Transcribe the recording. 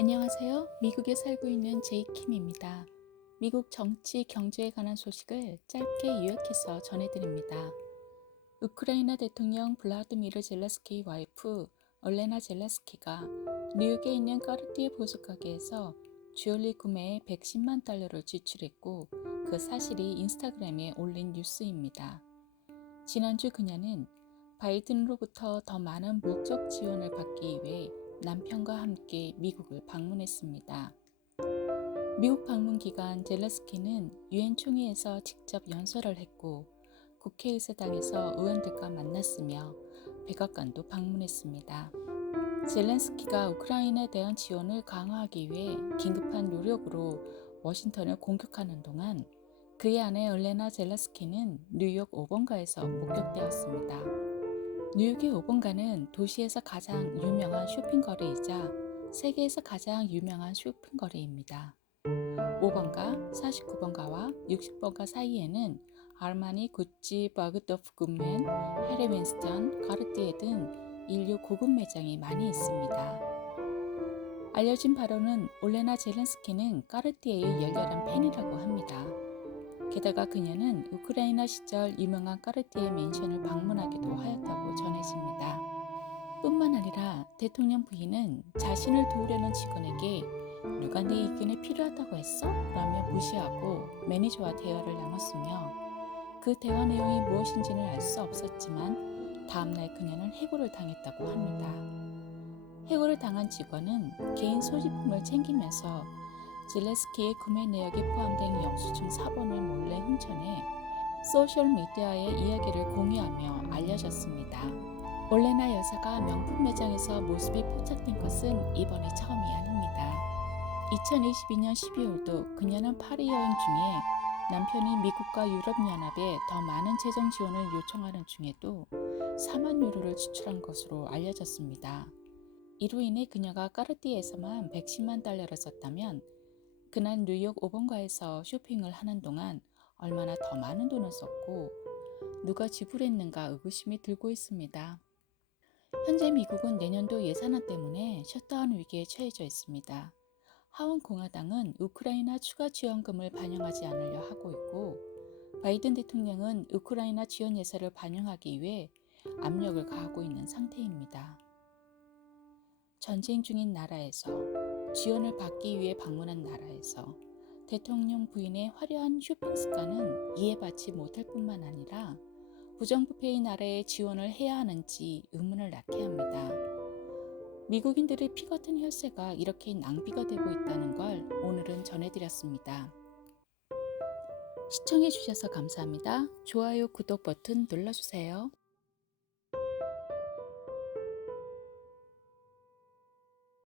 안녕하세요. 미국에 살고 있는 제이킴입니다. 미국 정치, 경제에 관한 소식을 짧게 요약해서 전해드립니다. 우크라이나 대통령 블라드미르 젤렌스키 와이프 얼레나 젤렌스키가 뉴욕에 있는 까르띠에 보석 가게에서 주얼리 구매에 110만 달러를 지출했고 그 사실이 인스타그램에 올린 뉴스입니다. 지난주 그녀는 바이든으로부터 더 많은 물적 지원을 받기 위해 남편과 함께 미국을 방문했습니다. 미국 방문 기간 젤렌스키는 유엔 총회에서 직접 연설을 했고 국회의사당에서 의원들과 만났으며 백악관도 방문했습니다. 젤렌스키가 우크라이나에 대한 지원을 강화하기 위해 긴급한 노력으로 워싱턴을 공격하는 동안 그의 아내 얼레나 젤렌스키는 뉴욕 5번가에서 목격되었습니다. 뉴욕의 5번가는 도시에서 가장 유명한 쇼핑거리이자 세계에서 가장 유명한 쇼핑거리입니다. 5번가, 49번가와 60번가 사이에는 아르마니, 구찌, 버그도프 굿맨, 해리 윈스턴, 가르띠에 등 인류 고급 매장이 많이 있습니다. 알려진 바로는 올레나 젤렌스키는 까르띠에의 열렬한 팬이라고 합니다. 게다가 그녀는 우크라이나 시절 유명한 까르띠에 맨션을 방문하기도 하였다고 전해집니다. 뿐만 아니라 대통령 부인은 자신을 도우려는 직원에게 누가 네 의견이 필요하다고 했어? 라며 무시하고 매니저와 대화를 나눴으며 그 대화 내용이 무엇인지는 알 수 없었지만 다음날 그녀는 해고를 당했다고 합니다. 해고를 당한 직원은 개인 소지품을 챙기면서 젤렌스키의 구매 내역이 포함된 영수증 4번을 몰래 훔쳐내 소셜미디어에 이야기를 공유하며 알려졌습니다. 올레나 여사가 명품 매장에서 모습이 포착된 것은 이번이 처음이 아닙니다. 2022년 12월도 그녀는 파리 여행 중에 남편이 미국과 유럽연합에 더 많은 재정 지원을 요청하는 중에도 4만 유로를 지출한 것으로 알려졌습니다. 이로 인해 그녀가 까르띠에서만 110만 달러를 썼다면 그날 뉴욕 5번가에서 쇼핑을 하는 동안 얼마나 더 많은 돈을 썼고 누가 지불했는가 의구심이 들고 있습니다. 현재 미국은 내년도 예산안 때문에 셧다운 위기에 처해져 있습니다. 하원 공화당은 우크라이나 추가 지원금을 반영하지 않으려 하고 있고 바이든 대통령은 우크라이나 지원 예산을 반영하기 위해 압력을 가하고 있는 상태입니다. 전쟁 중인 나라에서 지원을 받기 위해 방문한 나라에서 대통령 부인의 화려한 쇼핑 습관은 이해받지 못할 뿐만 아니라 부정부패의 나라에 지원을 해야 하는지 의문을 낳게 합니다. 미국인들의 피 같은 혈세가 이렇게 낭비가 되고 있다는 걸 오늘은 전해드렸습니다. 시청해주셔서 감사합니다. 좋아요, 구독 버튼 눌러주세요.